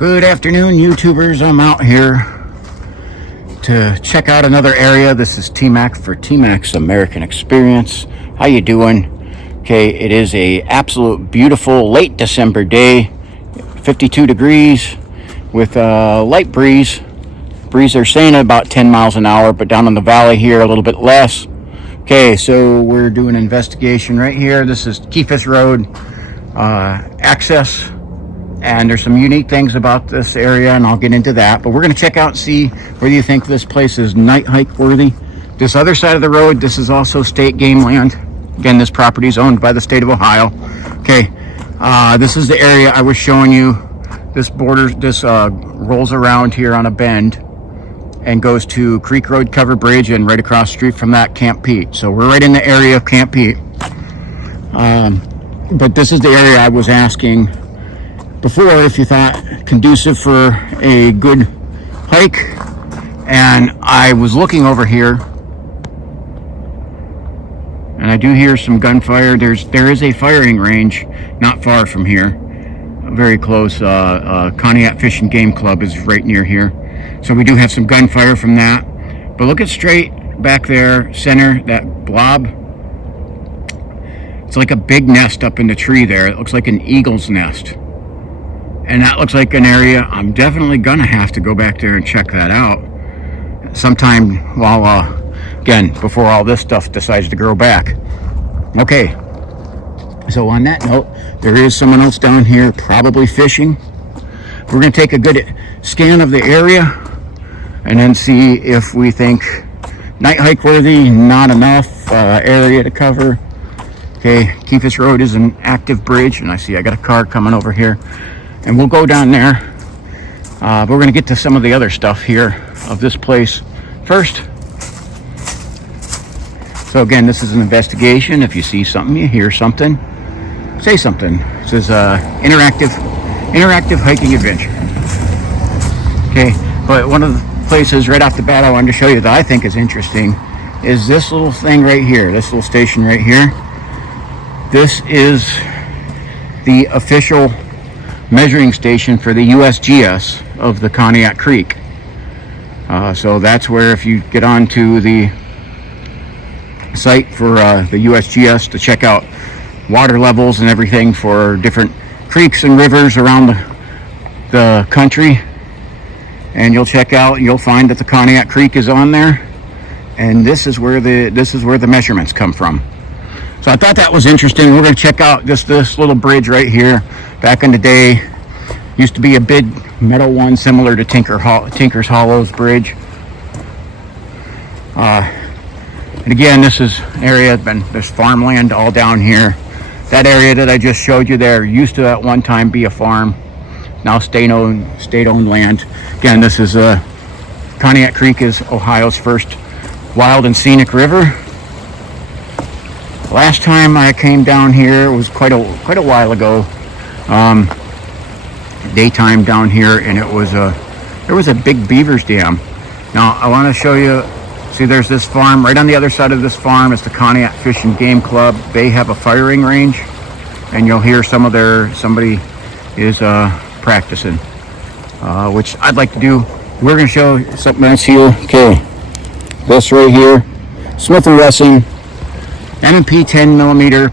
Good afternoon, YouTubers. I'm out here to check out another area. This is T-Mac for T-Mac's American Experience. How you doing? Okay, it is a absolute beautiful late December day, 52 degrees with a light breeze. They're saying about 10 miles an hour, but down in the valley here a little bit less. Okay, so we're doing an investigation right here. This is Keefith Road access, and there's some unique things about this area, and I'll get into that. But we're going to check out and see whether you think this place is night hike worthy. This other side of the road, this is also state game land. Again, this property is owned by the state of Ohio. Okay, this is the area I was showing you. This rolls around here on a bend and goes to Creek Road Cover Bridge, and right across the street from that, Camp Pete. So we're right in the area of Camp Pete. But this is the area I was asking before if you thought conducive for a good hike. And I was looking over here, and I do hear some gunfire. There is a firing range not far from here, very close. Conneaut Fish and Game Club is right near here. So we do have some gunfire from that. But look at straight back there, center, that blob. It's like a big nest up in the tree there. It looks like an eagle's nest. And that looks like an area I'm definitely gonna have to go back there and check that out sometime while, again, before all this stuff decides to grow back. Okay, so on that note, there is someone else down here probably fishing. We're gonna take a good scan of the area and then see if we think night hike worthy, not enough area to cover. Okay, Keefith Road is an active bridge, and I got a car coming over here, and we'll go down there. But we're gonna get to some of the other stuff here of this place first. So again, this is an investigation. If you see something, you hear something, say something. This is interactive hiking adventure. Okay, but one of the places right off the bat I wanted to show you that I think is interesting is this little thing right here, this little station right here. This is the official measuring station for the USGS of the Conneaut Creek. So that's where, if you get onto the site for the USGS to check out water levels and everything for different creeks and rivers around the country, and you'll find that the Conneaut Creek is on there, and this is where the measurements come from. So I thought that was interesting. We're going to check out this little bridge right here. Back in the day, used to be a big metal one similar to Tinker's Hollow's bridge. And again, this is an area, there's farmland all down here. That area that I just showed you there used to at one time be a farm. Now state-owned land. Again, this is Conneaut Creek is Ohio's first wild and scenic river. Last time I came down here was quite a while ago. Daytime down here, and there was a big beavers dam. Now I want to show you. See, there's this farm right on the other side of this farm is the Conneaut Fish and Game Club. They have a firing range, and you'll hear somebody is practicing, which I'd like to do. We're going to show something else here. Okay, this right here, Smith & Wesson M&P 10mm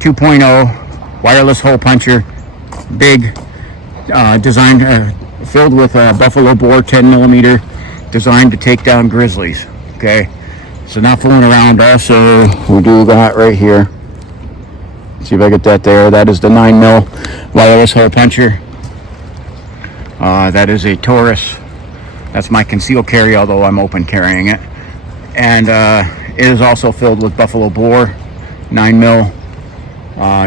2.0 wireless hole puncher, big, designed, filled with buffalo boar 10mm, designed to take down grizzlies. Okay, so not fooling around. Also, we do that right here. See if I get that there. That is the 9mm wireless hole puncher. That is a Taurus. That's my concealed carry, although I'm open carrying it. And it is also filled with buffalo boar, 9mm,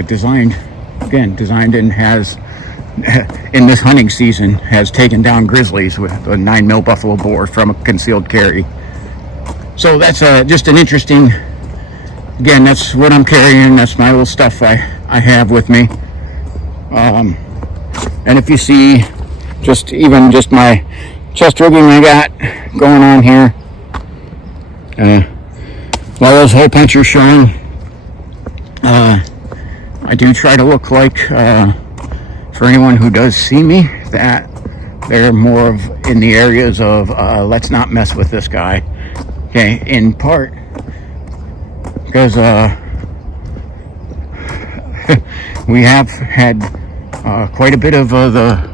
designed and has, in this hunting season, has taken down grizzlies with a 9mm buffalo boar from a concealed carry. So that's just an interesting, again, that's what I'm carrying. That's my little stuff I have with me. And if you see just my chest rigging I got going on here, while those hole punchers showing, I do try to look like, for anyone who does see me, that They're more of in the areas of let's not mess with this guy. Okay, in part because we have had quite a bit of the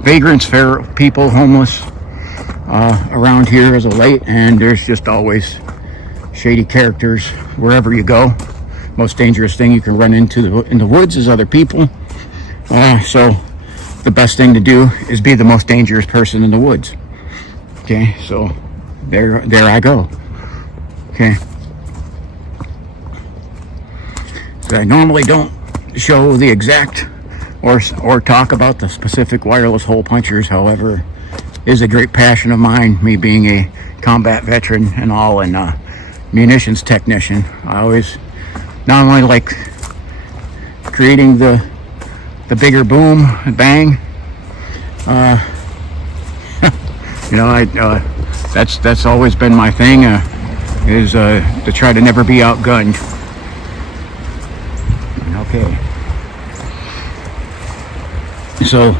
vagrants, feral people, homeless around here as of late, and there's just always shady characters wherever you go. Most dangerous thing you can run into in the woods is other people. So the best thing to do is be the most dangerous person in the woods. Okay, so there I go. Okay. So I normally don't show the exact or talk about the specific wireless hole punchers. However, it is a great passion of mine, me being a combat veteran and all, and munitions technician. I always not only like creating the bigger boom and bang, you know, that's always been my thing, is to try to never be outgunned. Okay. So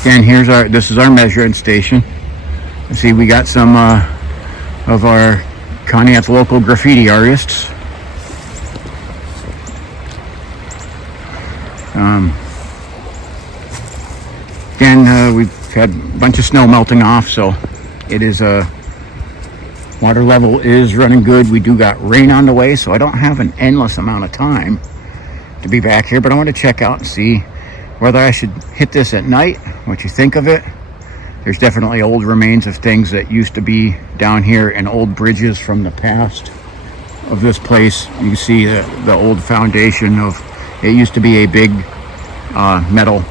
again, this is our measuring station. You see, we got some of our Conneaut local graffiti artists. Again, we've had a bunch of snow melting off, so it is water level is running good. We do got rain on the way, so I don't have an endless amount of time to be back here, but I want to check out and see whether I should hit this at night, what you think of it. There's definitely old remains of things that used to be down here and old bridges from the past of this place. You can see the old foundation of, it used to be a big metal,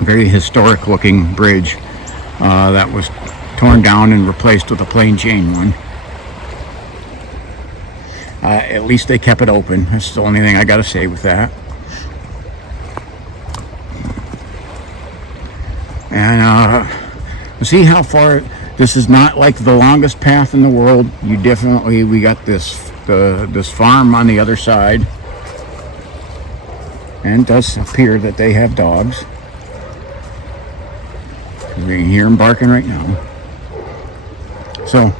very historic looking bridge that was torn down and replaced with a plain Jane one. At least they kept it open. That's the only thing I gotta say with that. And see how far, this is not like the longest path in the world. We got this farm on the other side, and it does appear that they have dogs. You can hear them barking right now. So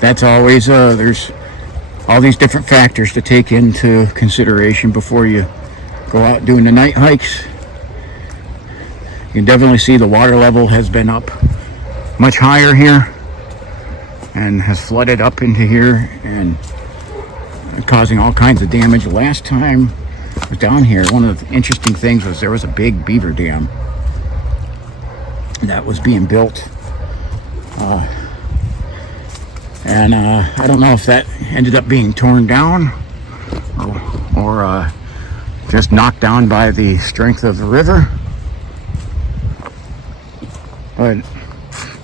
that's always there's all these different factors to take into consideration before you go out doing the night hikes. You can definitely see the water level has been up much higher here and has flooded up into here and causing all kinds of damage. Last time I was down here, one of the interesting things was there was a big beaver dam that was being built. And I don't know if that ended up being torn down or just knocked down by the strength of the river. But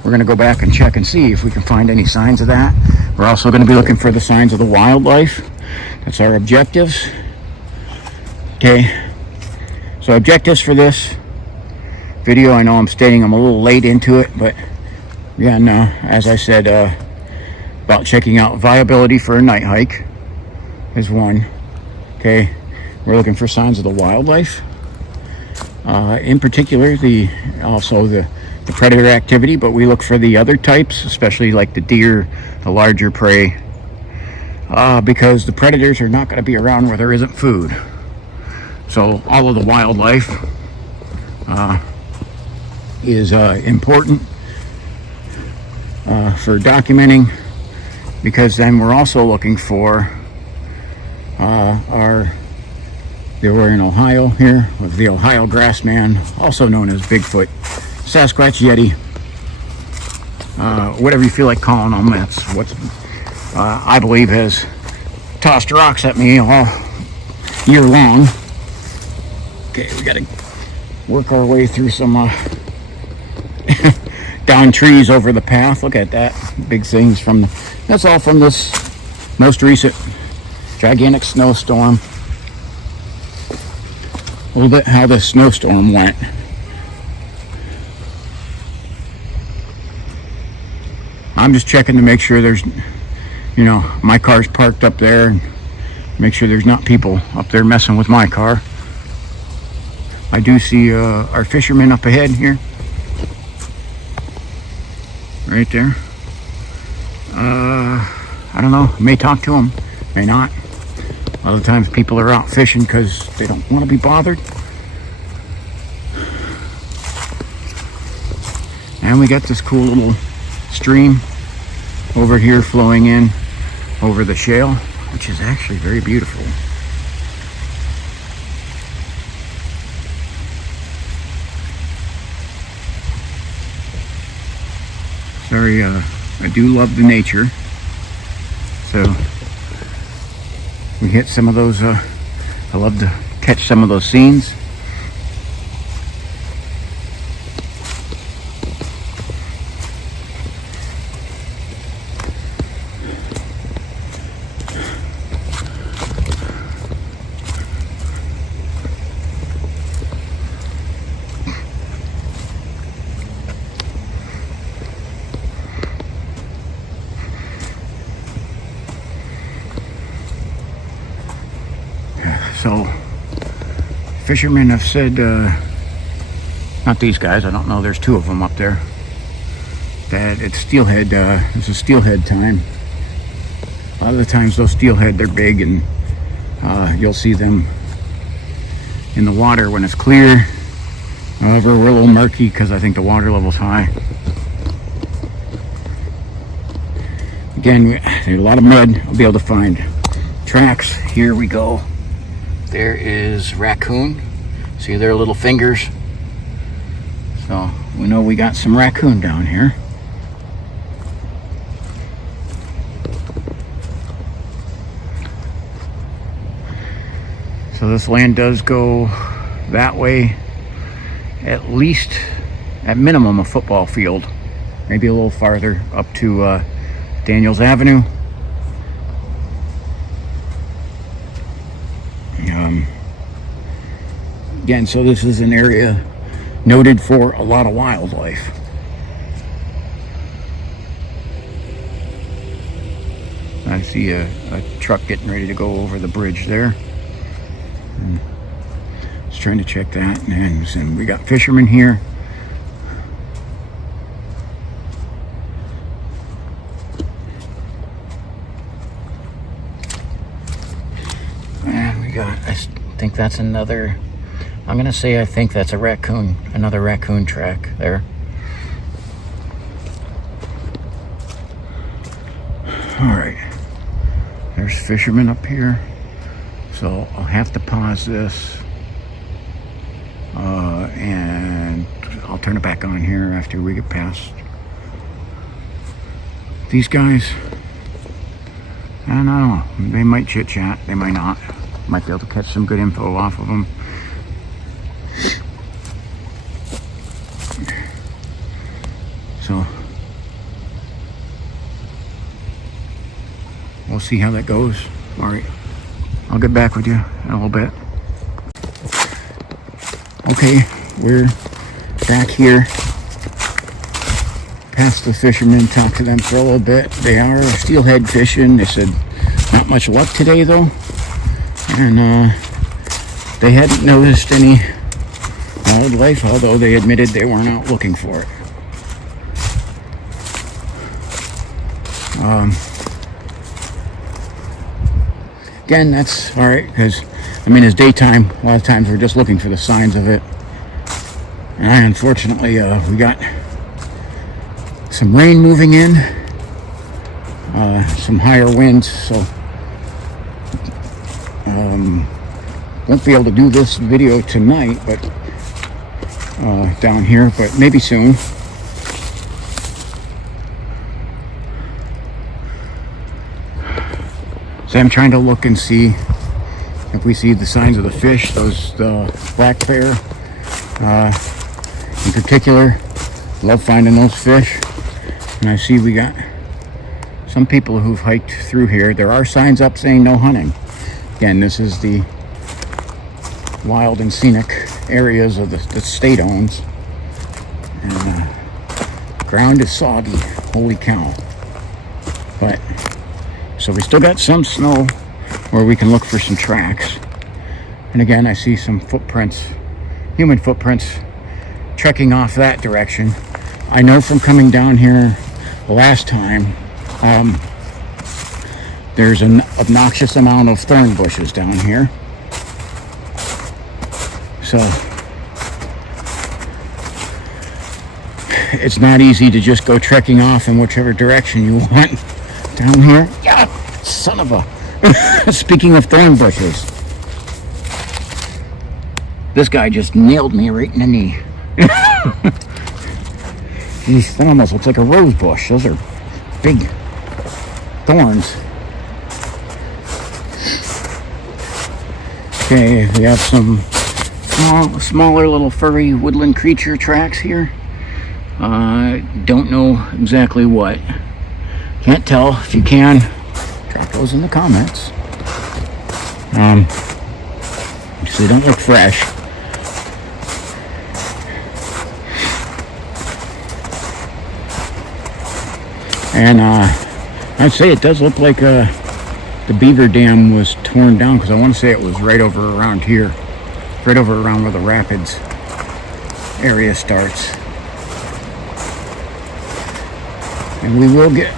we're going to go back and check and see if we can find any signs of that. We're also going to be looking for the signs of the wildlife. That's our objectives. Okay, so objectives for this video, I know I'm stating I'm a little late into it, but yeah, no, as I said, about checking out viability for a night hike is one. Okay, we're looking for signs of the wildlife, in particular also the predator activity, but we look for the other types, especially like the deer, the larger prey, because the predators are not going to be around where there isn't food. So all of the wildlife is important for documenting, because then we're also looking for we're in Ohio here with the Ohio Grassman, also known as Bigfoot, Sasquatch, Yeti, whatever you feel like calling them. That's what I believe has tossed rocks at me all year long. Okay, we gotta work our way through some down trees over the path. Look at that, big things that's all from this most recent gigantic snowstorm. A little bit how this snowstorm went. I'm just checking to make sure there's, my car's parked up there, and make sure there's not people up there messing with my car. I do see our fisherman up ahead here. Right there. I don't know. May talk to him, may not. A lot of times people are out fishing because they don't want to be bothered. And we got this cool little stream over here flowing in over the shale, which is actually very beautiful. Sorry, I do love the nature. So we hit some of those, I love to catch some of those scenes. So, fishermen have said, not these guys, I don't know, there's two of them up there, that it's steelhead, it's a steelhead time. A lot of the times those steelhead, they're big, and you'll see them in the water when it's clear. However, we're a little murky because I think the water level's high. Again, there's a lot of mud. I'll be able to find tracks. Here we go. There is raccoon. See their little fingers? So we know we got some raccoon down here. So this land does go that way, at least, at minimum, a football field. Maybe a little farther up to Daniels Avenue. Again, so this is an area noted for a lot of wildlife. I see a truck getting ready to go over the bridge there. And just trying to check that, and we got fishermen here. And we got, I think that's another, I'm gonna say I think that's a raccoon, another raccoon track there. All right, there's fishermen up here. So I'll have to pause this and I'll turn it back on here after we get past these guys. I don't know, they might chit chat, they might not. Might be able to catch some good info off of them. So we'll see how that goes. All right, I'll get back with you in a little bit. Okay, we're back here past the fishermen, talked to them for a little bit. They are steelhead fishing. They said not much luck today though, and they hadn't noticed any wildlife, although they admitted they weren't out looking for it. Again, that's all right, because I mean, it's daytime. A lot of times we're just looking for the signs of it. And unfortunately, we got some rain moving in, some higher winds, so won't be able to do this video tonight, but down here, but maybe soon. So I'm trying to look and see if we see the signs of the fish, those black bear in particular. Love finding those fish. And I see we got some people who've hiked through here. There are signs up saying no hunting. Again, this is the wild and scenic areas of the state owns. And ground is soggy, holy cow. But so we still got some snow where we can look for some tracks. And again, I see some footprints human footprints trekking off that direction. I know from coming down here last time, there's an obnoxious amount of thorn bushes down here. So it's not easy to just go trekking off in whichever direction you want down here. Yeah, son of a... Speaking of thorn bushes, this guy just nailed me right in the knee. Geez, that almost looks like a rose bush. Those are big thorns. Okay, we have some smaller little furry woodland creature tracks here. Don't know exactly what. Can't tell. If you can, drop those in the comments. So they don't look fresh. And I'd say it does look like the beaver dam was torn down, because I want to say it was right over around here, right over around where the rapids area starts. And we will get,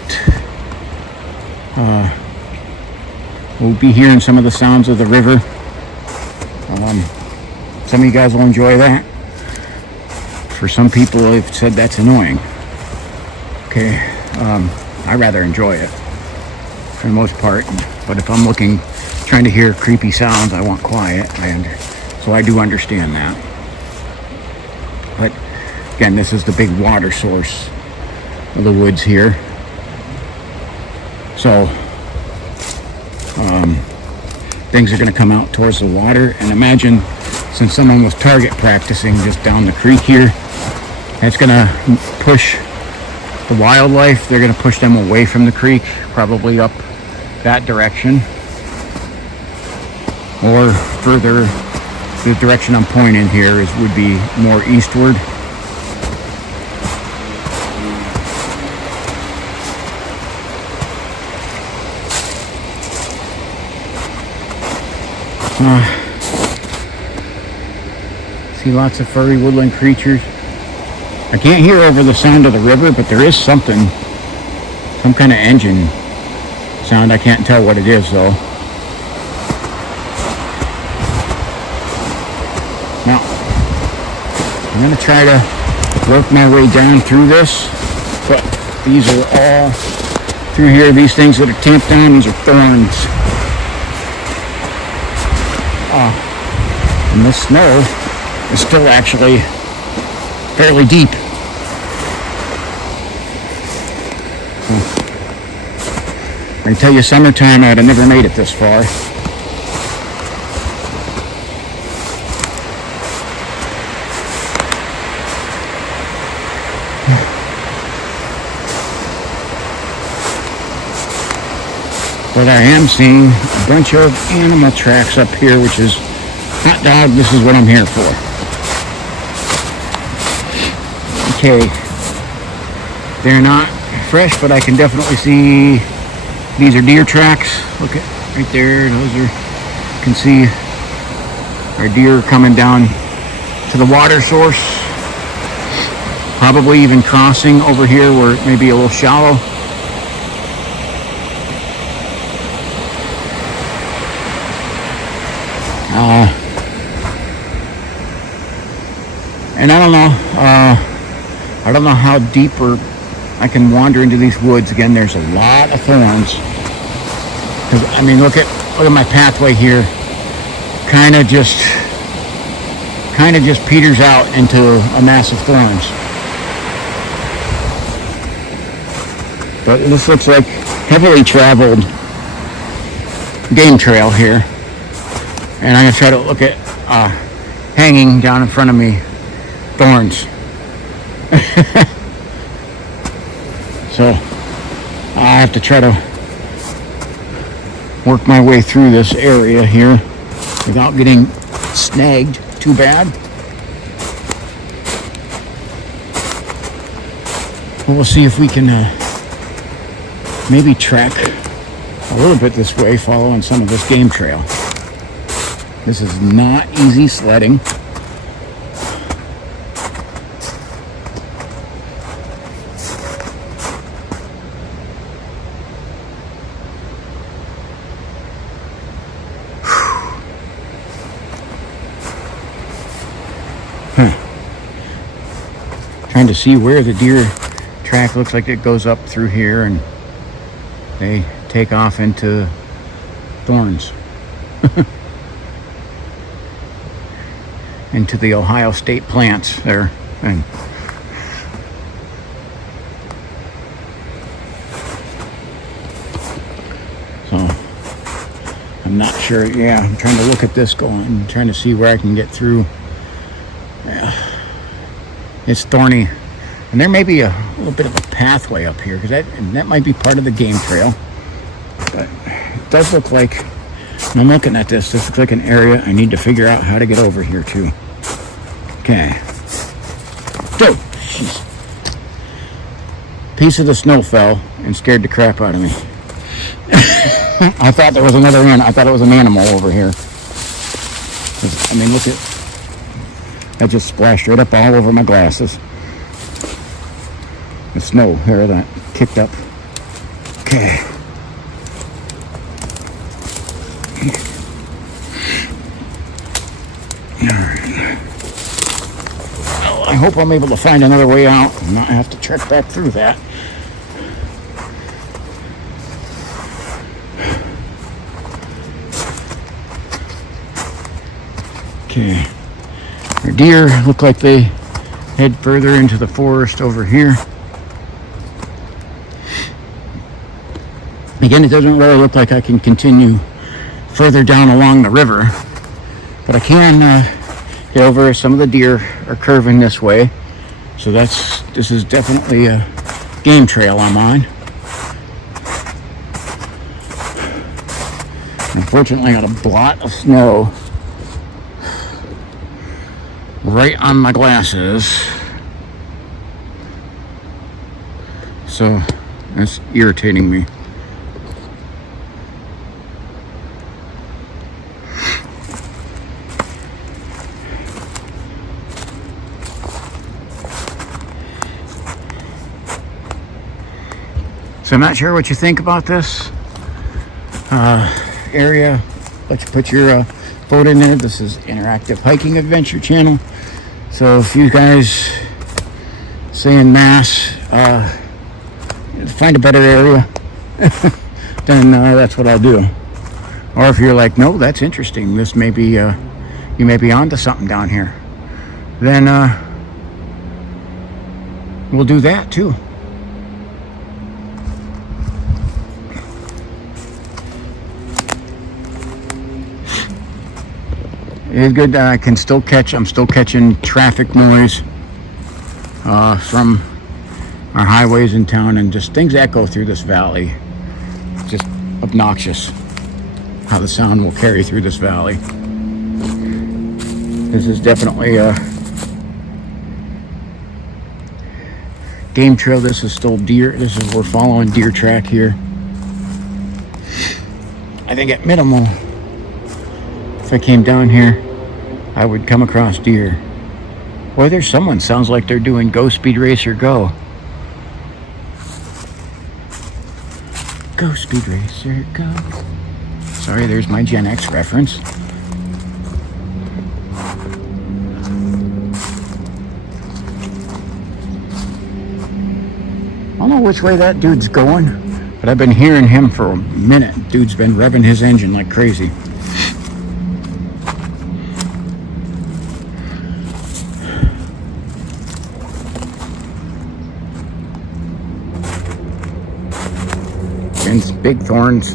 we'll be hearing some of the sounds of the river. Some of you guys will enjoy that. For some people, they've said that's annoying. Okay. I rather enjoy it for the most part, but if I'm trying to hear creepy sounds, I want quiet, so I do understand that. But again, this is the big water source of the woods here, so things are going to come out towards the water. And imagine, since someone was target practicing just down the creek here, that's going to push the wildlife. They're going to push them away from the creek, probably up that direction, or further. The direction I'm pointing here would be more eastward. See lots of furry woodland creatures. I can't hear over the sound of the river, but there is something, some kind of engine sound. I can't tell what it is though. Now, I'm going to try to work my way down through this, but these are all through here. These things that are tamped down, these are thorns. And the snow is still actually fairly deep. I can tell you, summertime, I'd have never made it this far. But I am seeing a bunch of animal tracks up here, which is, hot dog, this is what I'm here for. Okay, they're not fresh, but I can definitely see these are deer tracks. Look at right there, those are, you can see our deer coming down to the water source, probably even crossing over here where it may be a little shallow. And I don't know how deeper I can wander into these woods. Again, there's a lot of thorns. 'Cause, I mean, look at my pathway here. Kind of just peters out into a mass of thorns. But this looks like heavily traveled game trail here. And I'm gonna try to look at hanging down in front of me thorns. So I have to try to work my way through this area here without getting snagged too bad. But we'll see if we can maybe track a little bit this way, following some of this game trail. This is not easy sledding. Trying to see where the deer track looks like it goes up through here and they take off into Thorns. Into the Ohio State plants there. And so I'm not sure. Yeah, I'm trying to look at this going, trying to see where I can get through. Yeah. It's thorny. And there may be a little bit of a pathway up here, because that might be part of the game trail. But it does look like, when I'm looking at this looks like an area I need to figure out how to get over here to. Okay. So, jeez. Piece of the snow fell and scared the crap out of me. I thought there was another one. I thought it was an animal over here. I mean, look at that, just splashed right up all over my glasses. The snow, there, that kicked up. Okay. Alright. Well, I hope I'm able to find another way out and not have to trek back through that. Okay. Our deer look like they head further into the forest over here. Again, it doesn't really look like I can continue further down along the river, but I can get over. Some of the deer are curving this way, so this is definitely a game trail I'm on. Unfortunately, I got a blot of snow right on my glasses, so that's irritating me. So I'm not sure what you think about this area. Let you put your vote in there. This is Interactive Hiking Adventure Channel. So if you guys say en masse, find a better area, then that's what I'll do. Or if you're like, no, that's interesting, this may be, you may be onto something down here, then we'll do that too. It's good that I can still I'm still catching traffic noise from our highways in town and just things that go through this valley. Just obnoxious how the sound will carry through this valley. This is definitely a game trail. This is still deer. We're following deer track here. I think at minimal, if I came down here, I would come across deer. Boy, there's someone, sounds like they're doing Go Speed Racer Go. Go Speed Racer Go. Sorry, there's my Gen X reference. I don't know which way that dude's going, but I've been hearing him for a minute. Dude's been revving his engine like crazy. Big thorns.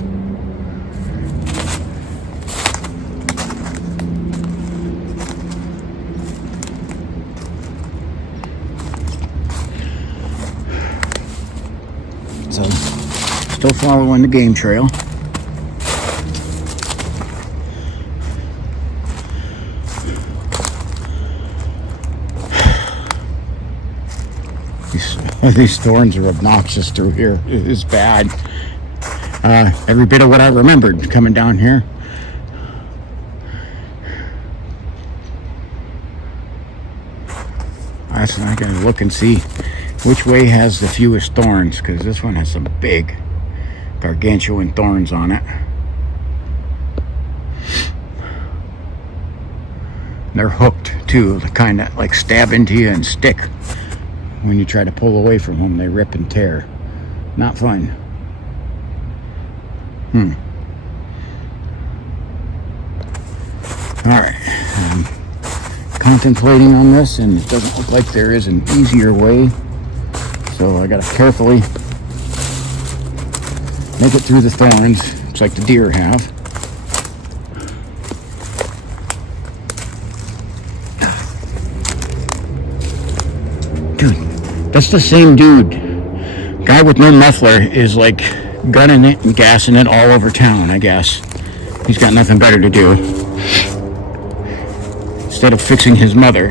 So, still following the game trail. These thorns are obnoxious through here. It is bad. Every bit of what I remembered coming down here. I gotta look and see which way has the fewest thorns, because this one has some big gargantuan thorns on it. They're hooked too. They kind of like stab into you and stick. When you try to pull away from them, they rip and tear. Not fun. Alright. I'm contemplating on this, and it doesn't look like there is an easier way. So I gotta carefully make it through the thorns. Looks like the deer have. Dude, that's the same dude. Guy with no muffler is like gunning it and gassing it all over town, I guess. He's got nothing better to do. Instead of fixing his muffler,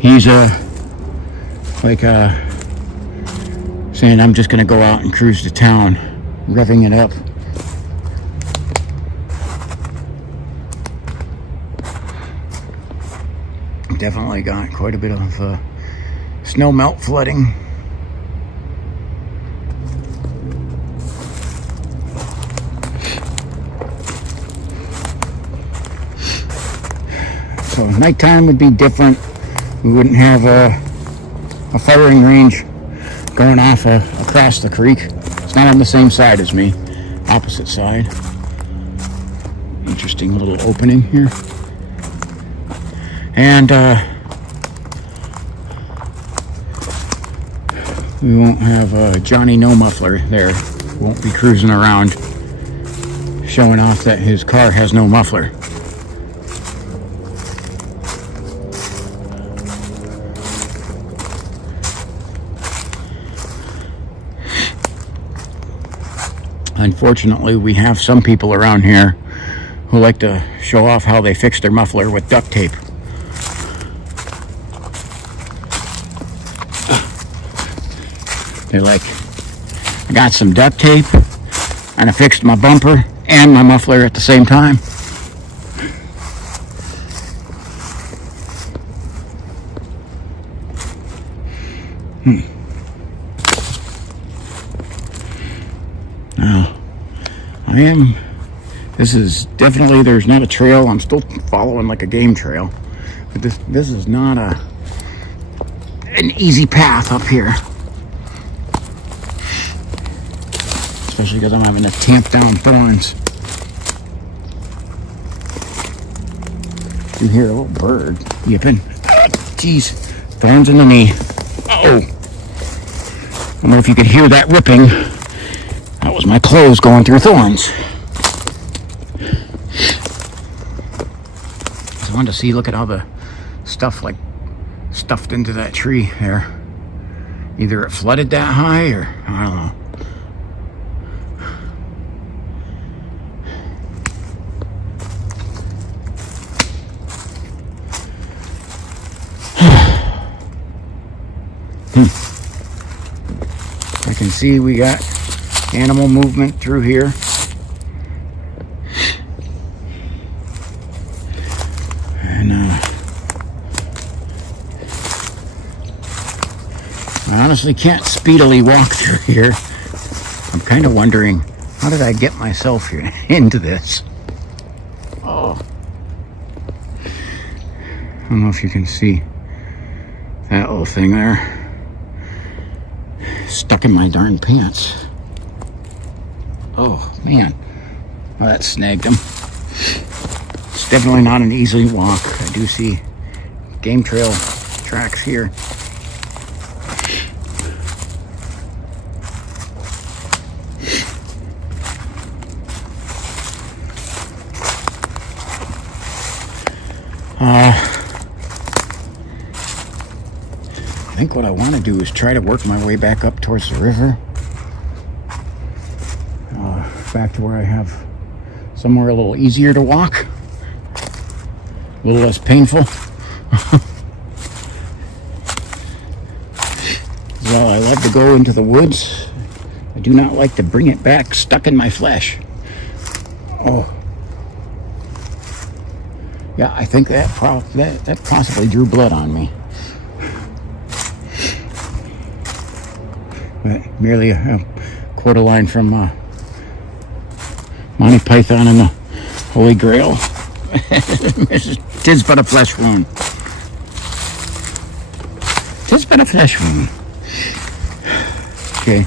he's saying, I'm just gonna go out and cruise to town, revving it up. Definitely got quite a bit of snow melt flooding. So nighttime would be different. We wouldn't have a firing range going off across the creek. It's not on the same side as me, opposite side. Interesting little opening here. And we won't have Johnny No Muffler there. Won't be cruising around showing off that his car has no muffler. Unfortunately, we have some people around here who like to show off how they fix their muffler with duct tape. They're like, I got some duct tape and I fixed my bumper and my muffler at the same time. Now, this is definitely, there's not a trail. I'm still following like a game trail. But this is not an easy path up here. Especially because I'm having to tamp down thorns. You hear a little bird yipping. Jeez, thorns in the knee. Uh-oh. I don't know if you could hear that ripping. That was my clothes going through thorns. I wanted to see, look at all the stuff like stuffed into that tree there. Either it flooded that high or I don't know. I can see we got animal movement through here. And I honestly can't speedily walk through here. I'm kind of wondering, how did I get myself here into this? Oh. I don't know if you can see that little thing there. Stuck in my darn pants. Oh, man. Well, that snagged him. It's definitely not an easy walk. I do see game trail tracks here. I think what I want to do is try to work my way back up towards the river. Back to where I have somewhere a little easier to walk. A little less painful. Well, I love to go into the woods. I do not like to bring it back stuck in my flesh. Oh. Yeah, I think that possibly drew blood on me. But merely a quarter line from Monty Python and the Holy Grail. 'Tis but a flesh wound. 'Tis but a flesh wound. Okay.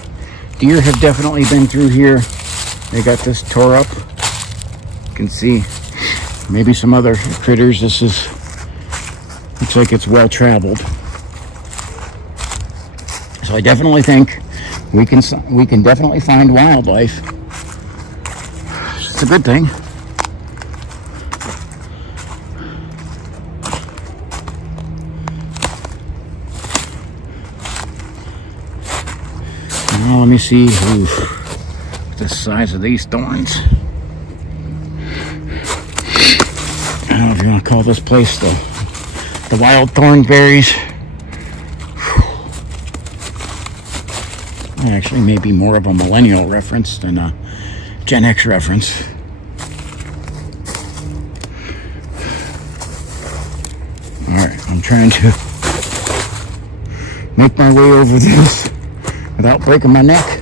Deer have definitely been through here. They got this tore up. You can see maybe some other critters. This is, looks like it's well traveled. So I definitely think we can definitely find wildlife. It's a good thing. Now let me see the size of these thorns. I don't know if you want to call this place the wild thorn berries. Actually, maybe more of a millennial reference than a Gen X reference. Alright, I'm trying to make my way over this without breaking my neck.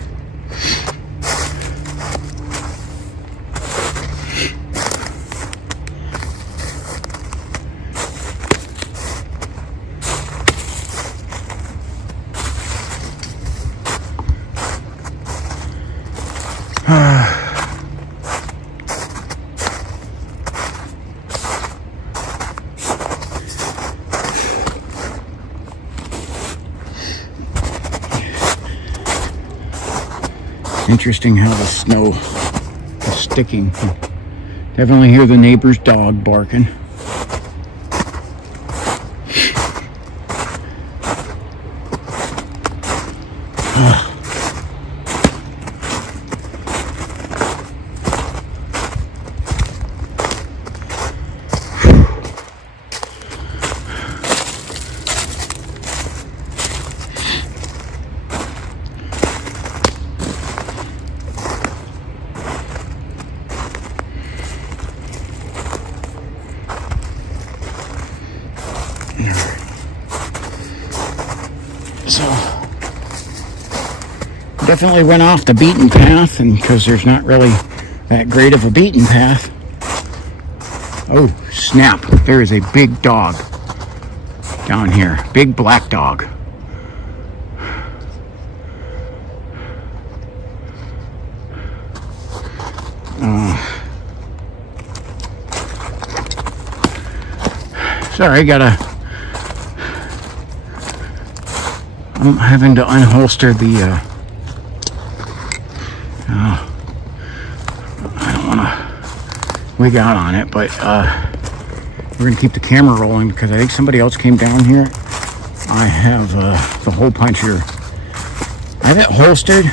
Interesting how the snow is sticking. Definitely hear the neighbor's dog barking. So definitely went off the beaten path, and because there's not really that great of a beaten path. Oh snap, there is a big dog down here, big black dog. Sorry, I'm having to unholster the, I don't want to wig out on it, but we're going to keep the camera rolling because I think somebody else came down here. I have the hole puncher. I have it holstered,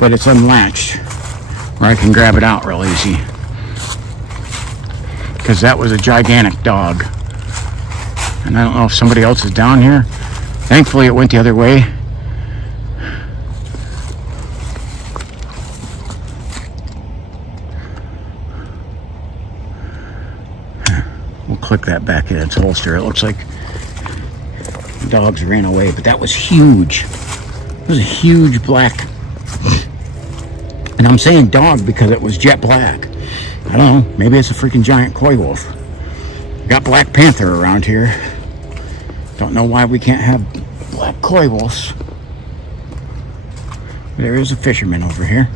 but it's unlatched where I can grab it out real easy. Because that was a gigantic dog. And I don't know if somebody else is down here. Thankfully, it went the other way. We'll click that back in its holster. It looks like the dogs ran away, but that was huge. It was a huge black. And I'm saying dog because it was jet black. I don't know. Maybe it's a freaking giant coy wolf. Got Black Panther around here. Don't know why we can't have black coy wolves. There is a fisherman over here.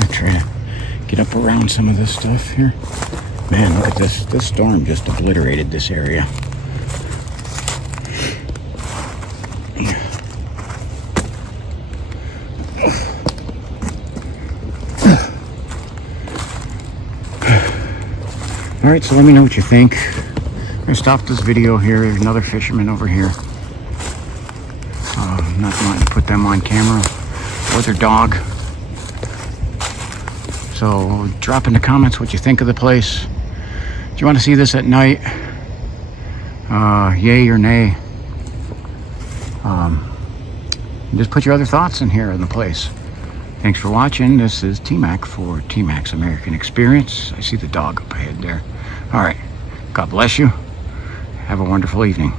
I'll try to get up around some of this stuff here. Man, look at this. This storm just obliterated this area. Alright, so let me know what you think. I'm going to stop this video here. There's another fisherman over here. I'm not going to put them on camera or their dog. So drop in the comments what you think of the place. Do you want to see this at night? Yay or nay? Just put your other thoughts in here in the place. Thanks for watching. This is T-Mac for T-Mac's American Experience. I see the dog up ahead there. All right. God bless you. Have a wonderful evening.